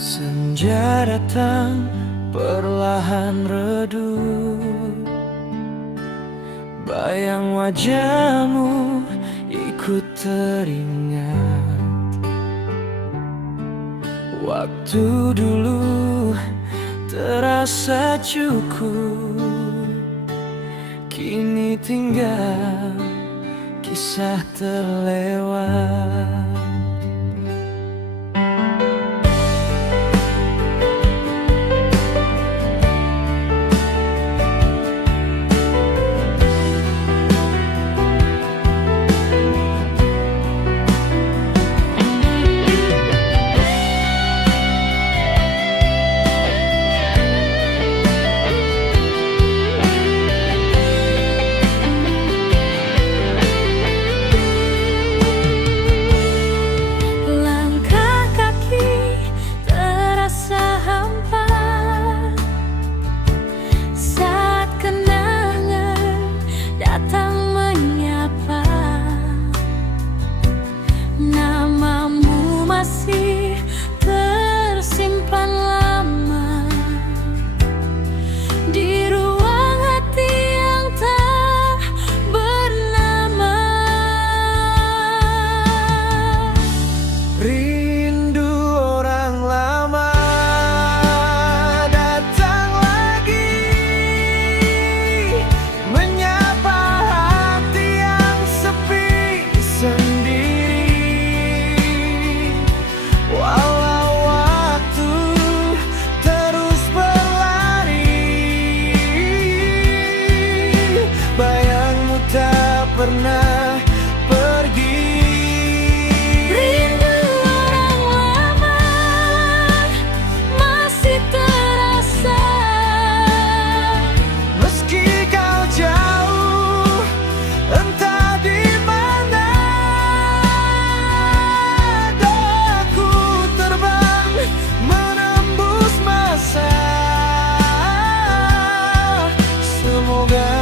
Senja datang perlahan redup, bayang wajahmu ikut teringat. Waktu dulu terasa cukup, kini tinggal kisah terlewat. Pernah pergi. Rindu orang lama masih terasa, Meski kau jauh entah di mana, daku terbang menembus masa. Semoga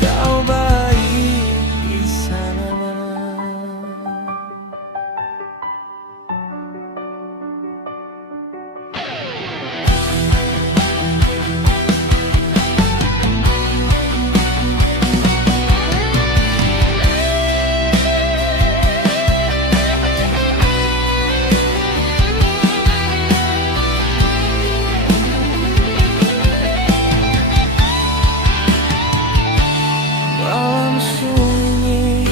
kau baik di sana. Malam sunyi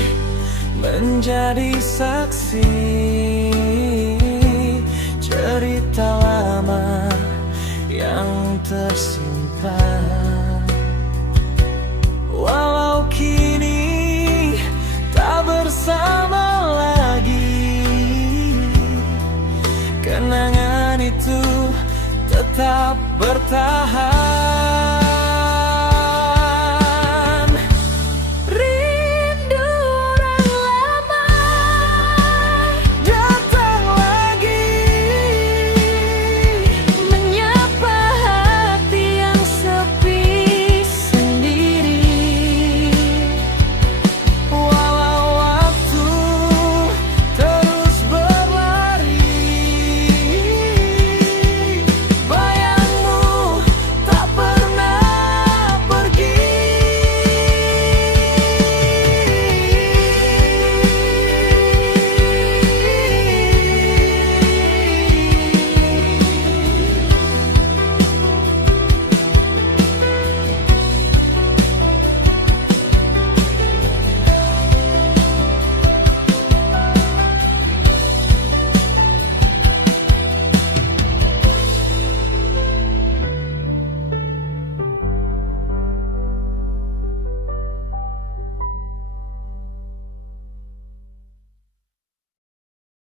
menjadi saksi cerita lama yang tersimpan. Walau kini tak bersama lagi, kenangan itu tetap bertahan.